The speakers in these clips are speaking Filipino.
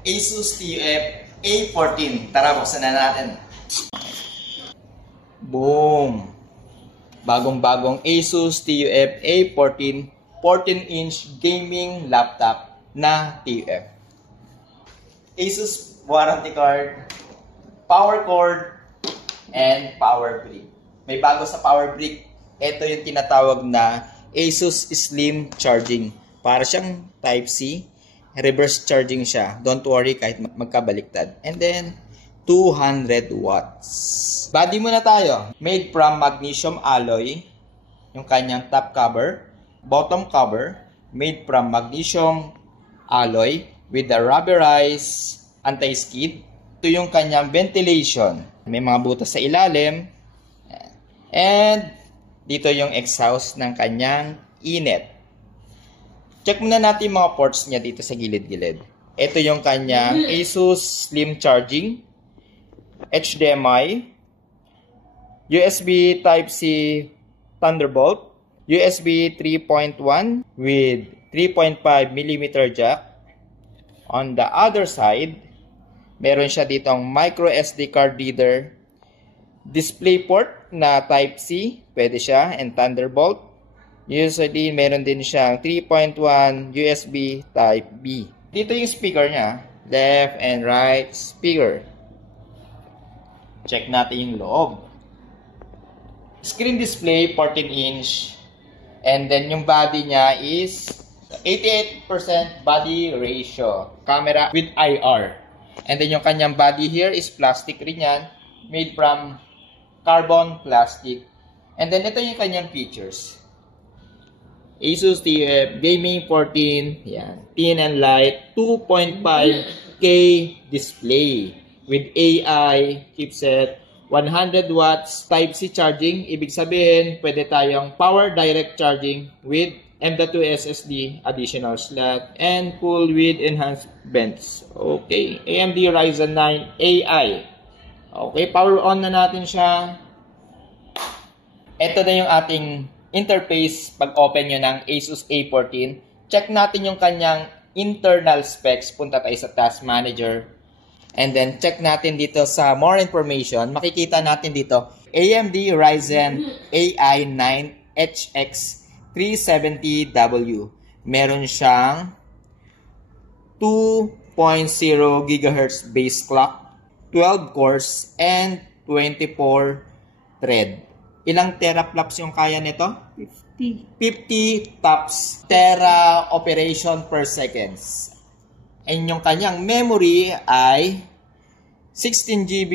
Asus TUF A14. Tara, buksan na natin. Boom! Bagong-bagong Asus TUF A14 14-inch gaming laptop na TUF. Asus warranty card, power cord, and power brick. May bago sa power brick. Ito yung tinatawag na Asus Slim Charging. Para siyang Type-C. Reverse charging siya. Don't worry kahit magkabaliktad. And then, 200 watts. Body muna tayo. Made from magnesium alloy. Yung kanyang top cover. Bottom cover. Made from magnesium alloy with the rubberized anti-skid. Ito yung kanyang ventilation. May mga butas sa ilalim. And dito yung exhaust ng kanyang init. Check muna natin yung mga ports niya dito sa gilid-gilid. Ito yung kanyang Asus Slim Charging, HDMI, USB Type-C Thunderbolt, USB 3.1 with 3.5mm jack. On the other side, meron siya ditong micro SD card reader, DisplayPort na Type-C, pwede siya, and Thunderbolt. Usually, meron din siyang 3.1 USB Type-B. Dito yung speaker niya, left and right speaker. Check natin yung loob. Screen display, 14-inch. And then yung body niya is 88% body ratio. Camera with IR. And then yung kanyang body here is plastic rin yan. Made from carbon plastic. And then ito yung kanyang features. Asus TUF Gaming 14, yan, thin and light, 2.5K display with AI chipset, 100 watts Type-C charging. Ibig sabihin, pwede tayong power direct charging with M.2 SSD additional slot and full with enhanced vents. Okay, AMD Ryzen 9 AI. Okay, power on na natin siya. Ito na yung ating interface pag open nyo ng Asus A14. Check natin yung kanyang internal specs. Punta tayo sa Task Manager. And then check natin dito sa more information. Makikita natin dito AMD Ryzen AI 9 HX 370W. Meron siyang 2.0 GHz base clock, 12 cores, and 24 thread. Ilang teraflops yung kaya nito? 50 tops tera operation per seconds. And yung kanyang memory ay 16GB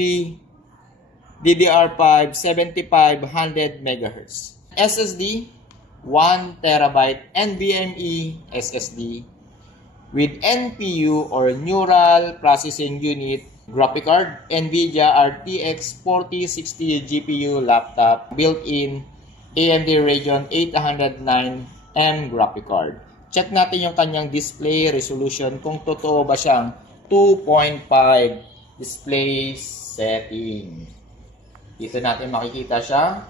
DDR5 7500 MHz. SSD 1TB NVMe SSD with NPU or Neural Processing Unit graphic card, NVIDIA RTX 4060 GPU laptop, built-in AMD Radeon 809M graphic card. Check natin yung kanyang display resolution kung totoo ba siyang 2.5 display setting. Dito natin makikita siya.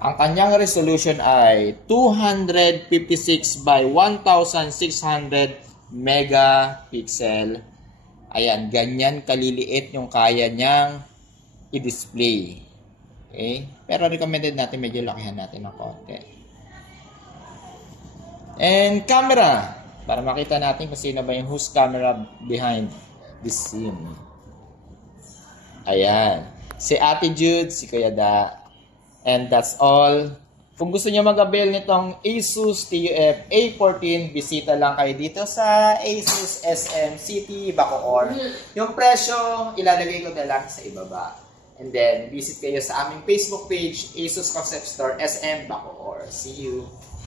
Ang kanyang resolution ay 256 by 1600 megapixel. Ayan, ganyan kaliliit yung kaya niyang i-display. Okay? Pero recommended natin medyo lakihan natin ng konti. And camera. Para makita natin kung sino ba yung whose camera behind this scene. Ayan. Si Ate Jude, si Kuya Da. And that's all. Kung gusto niyo mag-avail nitong Asus TUF A14, bisita lang kayo dito sa Asus SM City, Bacoor. Yung presyo, ilalagay ko na lang sa ibaba. And then, visit kayo sa aming Facebook page, Asus Concept Store SM Bacoor. See you!